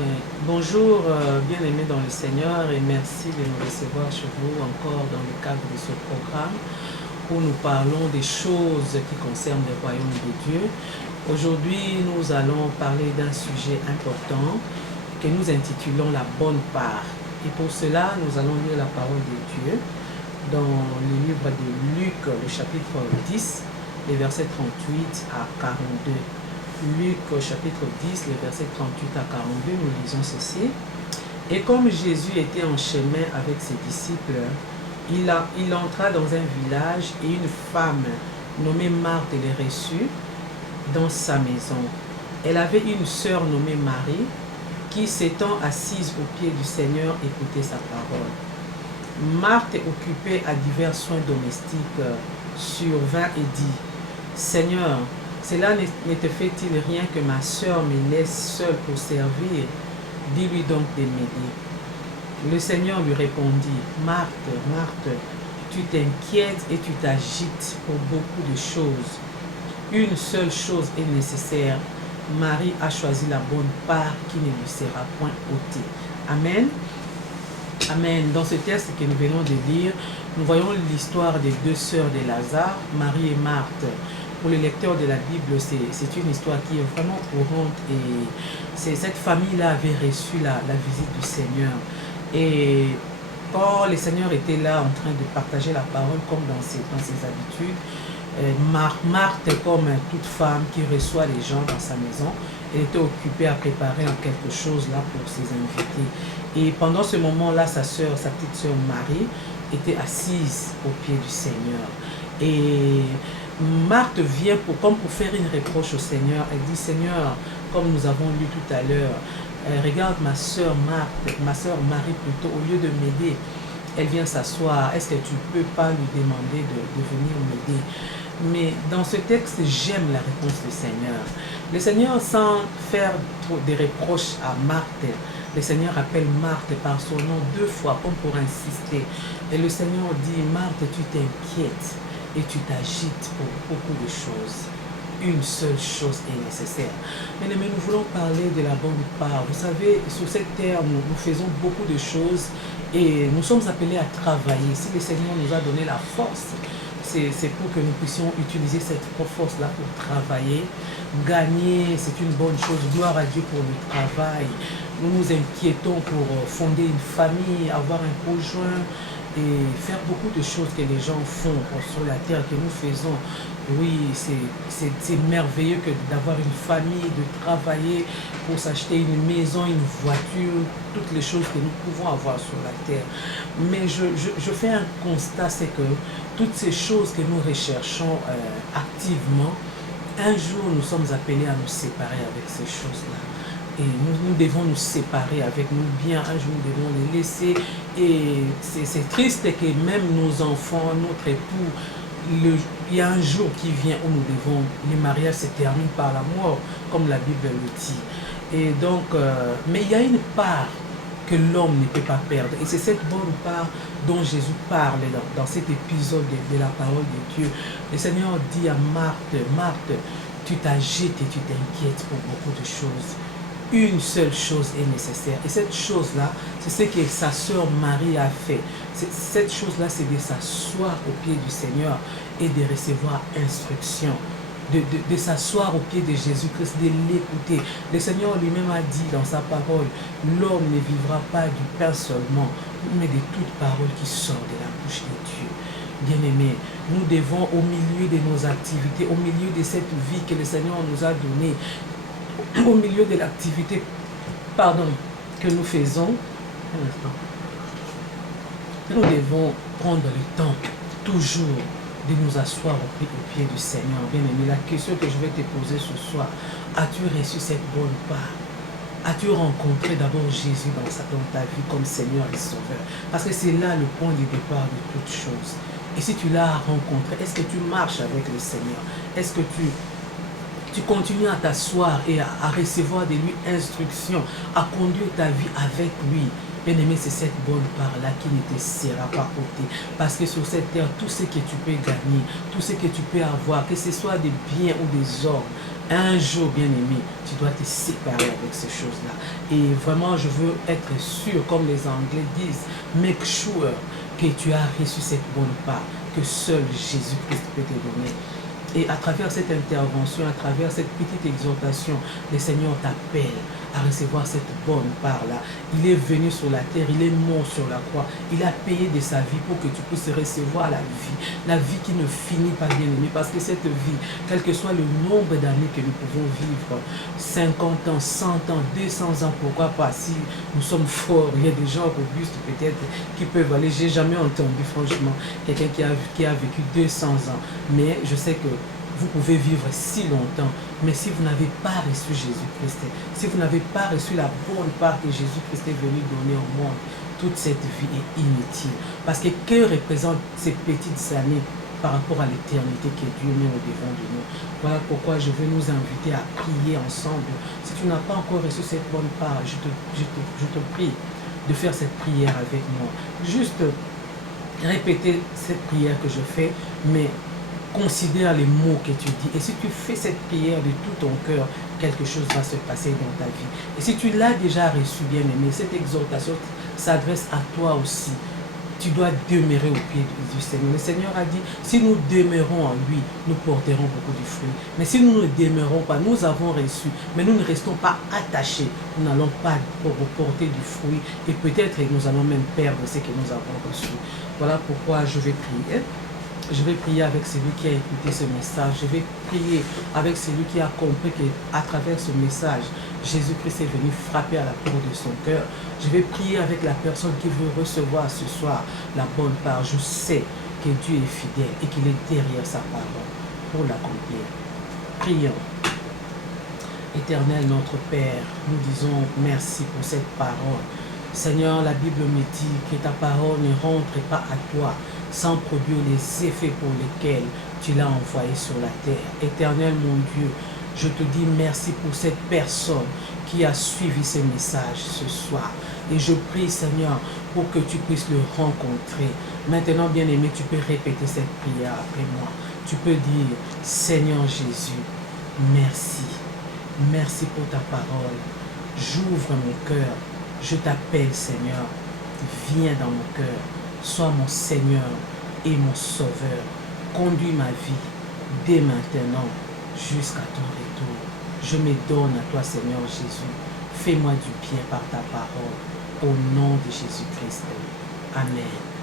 Ouais. Bonjour, bien-aimés dans le Seigneur, et merci de nous recevoir chez vous encore dans le cadre de ce programme où nous parlons des choses qui concernent le royaume de Dieu. Aujourd'hui, nous allons parler d'un sujet important que nous intitulons la bonne part. Et pour cela, nous allons lire la parole de Dieu dans le livre de Luc, le chapitre 10, les versets 38 à 42. Luc chapitre 10, les versets 38 à 42, nous lisons ceci. Et comme Jésus était en chemin avec ses disciples, il entra dans un village et une femme nommée Marthe les reçut dans sa maison. Elle avait une sœur nommée Marie qui, s'étant assise aux pieds du Seigneur, écoutait sa parole. Marthe, occupée à divers soins domestiques, survint et dit: Seigneur, cela ne te fait-il rien que ma sœur me laisse seule pour servir? Dis-lui donc de m'aider. Le Seigneur lui répondit: Marthe, Marthe, tu t'inquiètes et tu t'agites pour beaucoup de choses. Une seule chose est nécessaire. Marie a choisi la bonne part qui ne lui sera point ôtée. Amen. Amen. Dans ce texte que nous venons de lire, nous voyons l'histoire des deux sœurs de Lazare, Marie et Marthe. Pour les lecteurs de la Bible, c'est une histoire qui est vraiment courante, et cette famille-là avait reçu la visite du Seigneur. Et quand le Seigneur était là en train de partager la parole comme dans ses habitudes, Marthe, comme toute femme qui reçoit les gens dans sa maison, elle était occupée à préparer quelque chose là pour ses invités. Et pendant ce moment-là, sa petite sœur Marie, était assise au pied du Seigneur. Et Marthe vient comme pour faire une reproche au Seigneur. Elle dit: Seigneur, comme nous avons lu tout à l'heure, regarde ma sœur Marie plutôt, au lieu de m'aider, elle vient s'asseoir. Est-ce que tu ne peux pas lui demander de venir m'aider? Mais dans ce texte, j'aime la réponse du Seigneur. Le Seigneur, sans faire trop de reproches à Marthe, le Seigneur appelle Marthe par son nom 2 fois, comme pour insister. Et le Seigneur dit: Marthe, tu t'inquiètes et tu t'agites pour beaucoup de choses. Une seule chose est nécessaire. Mais nous voulons parler de la bonne part. Vous savez, sur cette terre, nous faisons beaucoup de choses et nous sommes appelés à travailler. Si le Seigneur nous a donné la force, c'est pour que nous puissions utiliser cette force-là pour travailler. Gagner, c'est une bonne chose. Gloire à Dieu pour le travail. Nous nous inquiétons pour fonder une famille, avoir un conjoint et faire beaucoup de choses que les gens font sur la terre, que nous faisons. Oui, c'est merveilleux que d'avoir une famille, de travailler pour s'acheter une maison, une voiture, toutes les choses que nous pouvons avoir sur la terre. Mais je fais un constat, c'est que toutes ces choses que nous recherchons activement, un jour nous sommes appelés à nous séparer avec ces choses-là. Et nous devons nous séparer avec nos biens. Un jour, nous devons les laisser. Et c'est triste que même nos enfants, notre époux, il y a un jour qui vient où nous devons, le mariage se termine par la mort, comme la Bible le dit. Et donc, mais il y a une part que l'homme ne peut pas perdre. Et c'est cette bonne part dont Jésus parle dans cet épisode de la parole de Dieu. Le Seigneur dit à Marthe: Marthe, tu t'agites et tu t'inquiètes pour beaucoup de choses. Une seule chose est nécessaire. Et cette chose-là, c'est ce que sa sœur Marie a fait. Cette chose-là, c'est de s'asseoir au pied du Seigneur et de recevoir instruction. De s'asseoir au pied de Jésus-Christ, de l'écouter. Le Seigneur lui-même a dit dans sa parole: l'homme ne vivra pas du pain seulement, mais de toute parole qui sort de la bouche de Dieu. Bien-aimés, nous devons, au milieu de nos activités, au milieu de cette vie que le Seigneur nous a donnée, au milieu de l'activité que nous faisons, nous devons prendre le temps toujours de nous asseoir au pied du Seigneur. Bien-aimé, la question que je vais te poser ce soir: as-tu reçu cette bonne part? As-tu rencontré d'abord Jésus dans ta vie comme Seigneur et Sauveur? Parce que c'est là le point de départ de toute chose. Et si tu l'as rencontré, est-ce que tu marches avec le Seigneur? Est-ce que tu continues à t'asseoir et à recevoir de lui instruction, à conduire ta vie avec lui? Bien-aimé, c'est cette bonne part-là qui ne te sera pas ôtée. Parce que sur cette terre, tout ce que tu peux gagner, tout ce que tu peux avoir, que ce soit des biens ou des hommes, Un jour, bien-aimé, tu dois te séparer avec ces choses-là. Et vraiment, je veux être sûr, comme les Anglais disent, make sure que tu as reçu cette bonne part, que seul Jésus-Christ peut te donner. Et à travers cette intervention, à travers cette petite exhortation, le Seigneur t'appelle à recevoir cette bonne part-là. Il est venu sur la terre, il est mort sur la croix. Il a payé de sa vie pour que tu puisses recevoir la vie qui ne finit pas, bien aimé. Parce que cette vie, quel que soit le nombre d'années que nous pouvons vivre, 50 ans, 100 ans, 200 ans, pourquoi pas, si nous sommes forts, il y a des gens robustes peut-être qui peuvent aller. J'ai jamais entendu franchement quelqu'un qui a vécu 200 ans. Mais je sais que vous pouvez vivre si longtemps, mais si vous n'avez pas reçu Jésus-Christ, si vous n'avez pas reçu la bonne part que Jésus-Christ est venu donner au monde, toute cette vie est inutile. Parce que représentent ces petites années par rapport à l'éternité que Dieu met au devant de nous? Voilà pourquoi je veux nous inviter à prier ensemble. Si tu n'as pas encore reçu cette bonne part, je te prie de faire cette prière avec moi. Juste répéter cette prière que je fais, mais considère les mots que tu dis. Et si tu fais cette prière de tout ton cœur, quelque chose va se passer dans ta vie. Et si tu l'as déjà reçu, bien aimé, cette exhortation s'adresse à toi aussi. Tu dois demeurer au pied du Seigneur. Le Seigneur a dit, si nous demeurons en lui, nous porterons beaucoup de fruits. Mais si nous ne demeurons pas, nous avons reçu, mais nous ne restons pas attachés, nous n'allons pas porter du fruit. Et peut-être nous allons même perdre ce que nous avons reçu. Voilà pourquoi je vais prier. Je vais prier avec celui qui a écouté ce message. Je vais prier avec celui qui a compris qu'à travers ce message, Jésus-Christ est venu frapper à la porte de son cœur. Je vais prier avec la personne qui veut recevoir ce soir la bonne part. Je sais que Dieu est fidèle et qu'il est derrière sa parole pour l'accomplir. Prions. Éternel notre Père, nous disons merci pour cette parole. Seigneur, la Bible me dit que ta parole ne rentre pas à toi sans produire les effets pour lesquels tu l'as envoyé sur la terre. Éternel mon Dieu, je te dis merci pour cette personne qui a suivi ce message ce soir. Et je prie, Seigneur, pour que tu puisses le rencontrer. Maintenant, bien-aimé, tu peux répéter cette prière après moi. Tu peux dire, Seigneur Jésus, merci. Merci pour ta parole. J'ouvre mon cœur. Je t'appelle, Seigneur. Viens dans mon cœur. Sois mon Seigneur et mon Sauveur. Conduis ma vie dès maintenant jusqu'à ton retour. Je me donne à toi, Seigneur Jésus. Fais-moi du bien par ta parole. Au nom de Jésus-Christ. Amen.